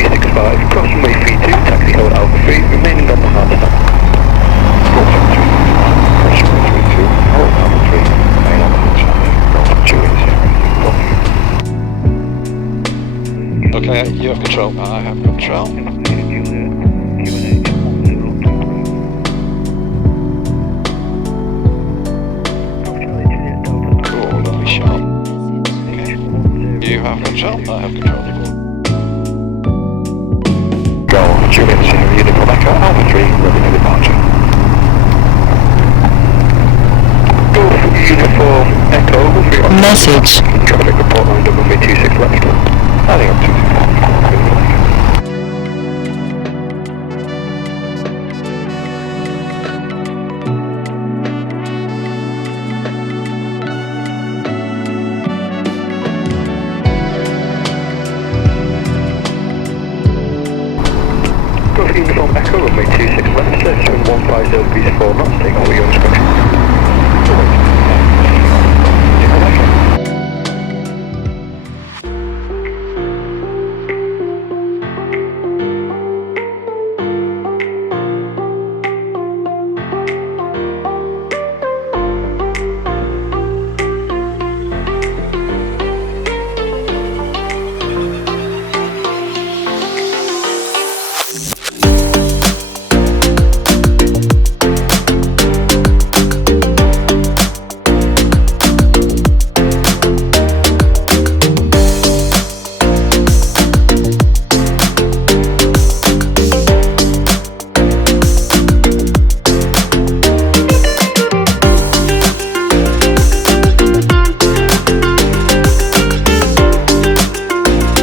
365, cross runway 32, taxi hold Alpha 3, remaining on the hard stop. Cross runway 32, hold Alpha 3, remain on the hard stop. Okay, you have control. I have control. Cool, lovely shot. Okay. You have control. I have control. Golf, Juliet Sierra, Uniform Echo, Alpha 3, ready for departure. Golf, Uniform Echo, message. Traffic report line runway 26 left. Landing up 26 left. Golf, Uniform Echo, runway 26 left, 715 degrees 4 knots, take over your instruction.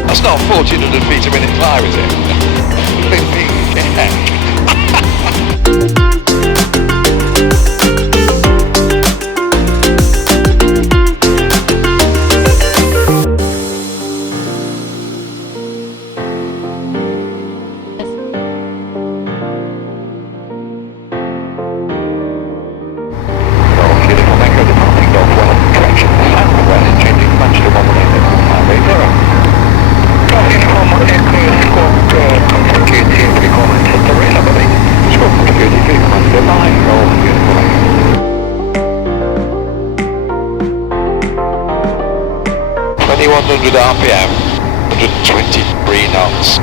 That's not 1400 feet a minute climb, is it? RPM, 123 knots.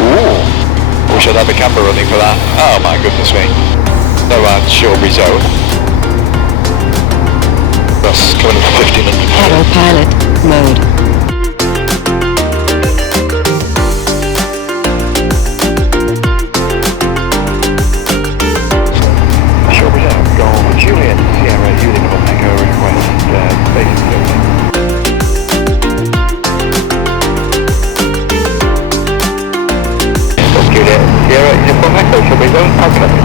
Ooh, we should have a camera running for that. Oh my goodness me. No, Shawbury Zone. That's coming up 1500 feet. Autopilot mode. Shawbury Zone, Golf, Juliet Sierra, Uniform Echo, request basic building. Juliet Sierra, Uniform Echo, Shawbury Zone, outcoming.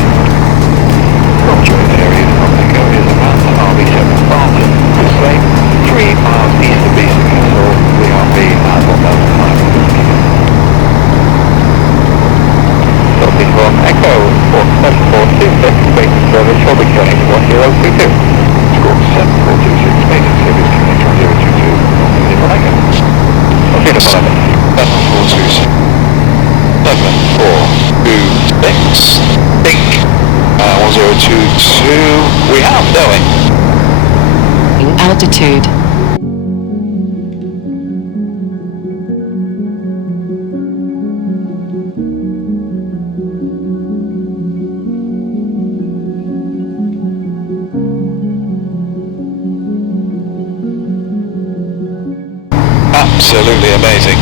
Golf, Juliet Sierra, Uniform Echo is about RV7 Barton, Sleap, 3 miles east of Beeson Castle, VRB at 1,500 Golf, Uniform Echo, 17426, basic service, Shawbury Zone, 1022. Score 7426, basic service, Community 1022, Uniform Echo. Okay, the 742. 746, think, 1022, we have, don't we? Altitude. Absolutely amazing.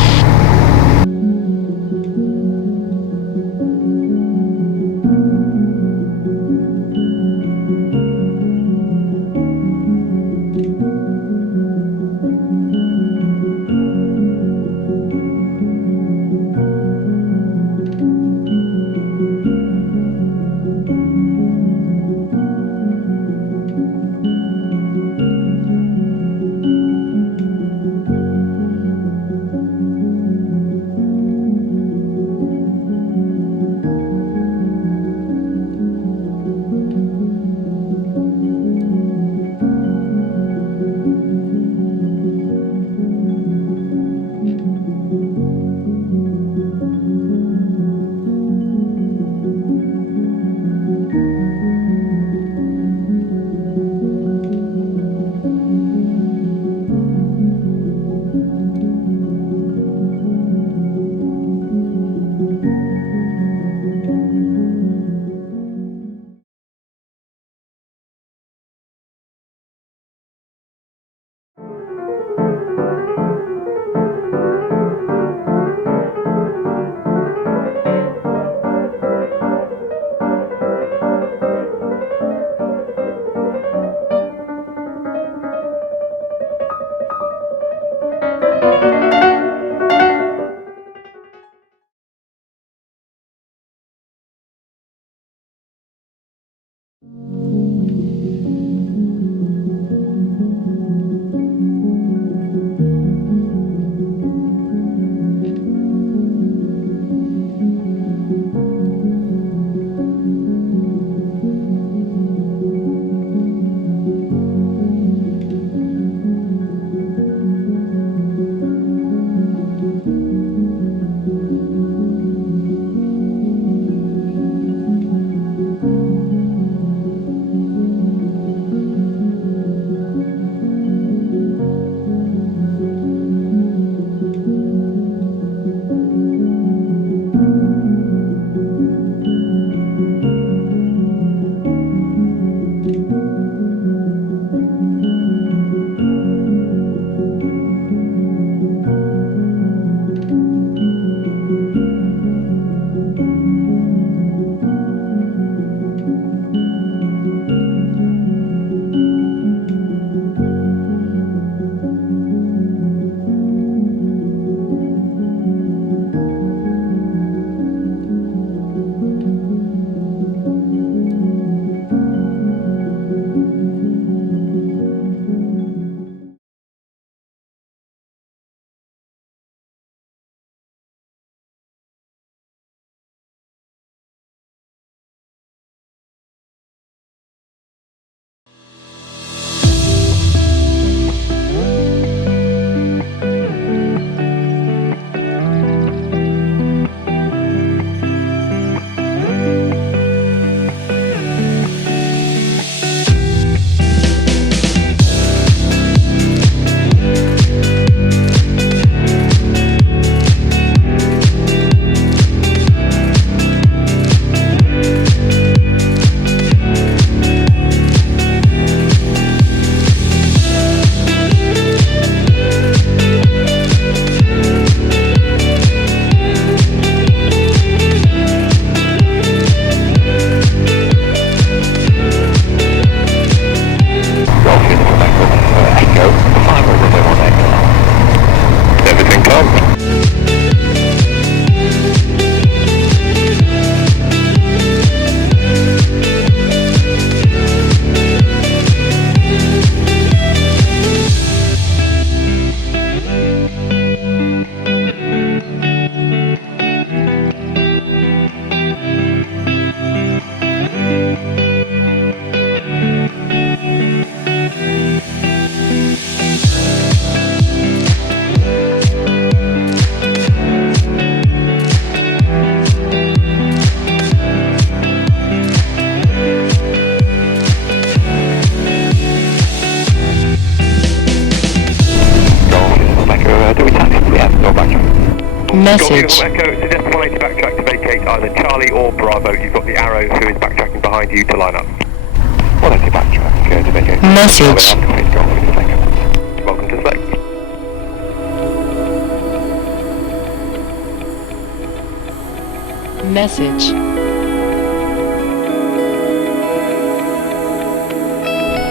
Message. Echo, suggest 180 backtrack to vacate either Charlie or Bravo. You've got the arrow who is backtracking behind you to line up. 180 backtrack to vacate. Message. Welcome to Sleap. Message.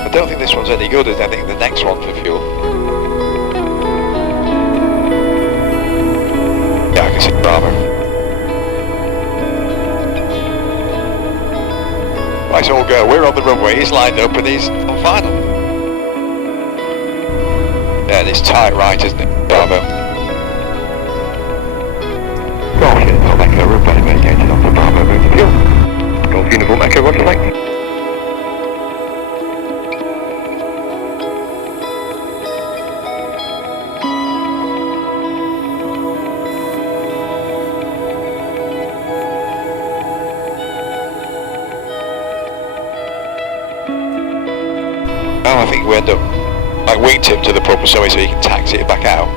I don't think this one's any good, I think the next one for fuel. Yeah, I can see Bravo. Right, so we'll go. We're on the runway, he's lined up and he's on final. Yeah, it's tight right, isn't it? Bravo. Golf Uniform Echo, runway vacated onto Bravo, move to fuel. Golf Uniform Echo, roger, thanks. Oh, I think we end up like wingtip to the proper so you can taxi it back out.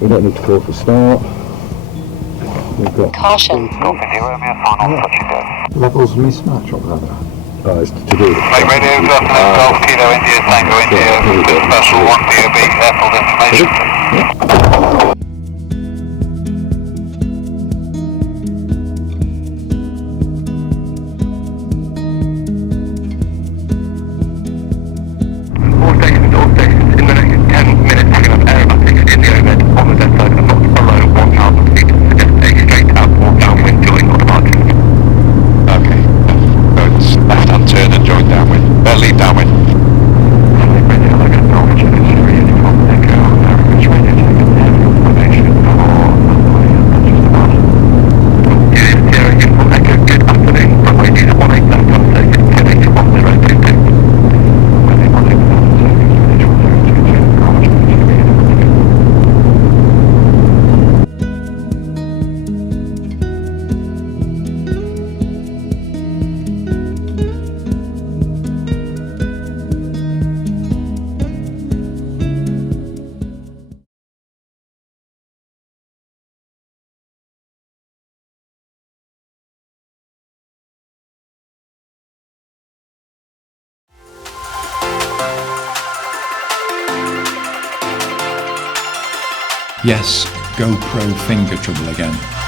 We don't need to call for start. We've got Caution. levels mismatch up there. It's to do with the Right, radio, good afternoon, Golf Kilo India, Tango India, special 1 DOB, airfield information. All stations, in the next 10 minutes we're going to have aerobatics in the overhead on the dead side and not below 1,000 feet. Suggest a straight out or downwind join on the margin. Okay. So it's left hand turn and join downwind. Lead downwind. Yes, GoPro finger trouble again.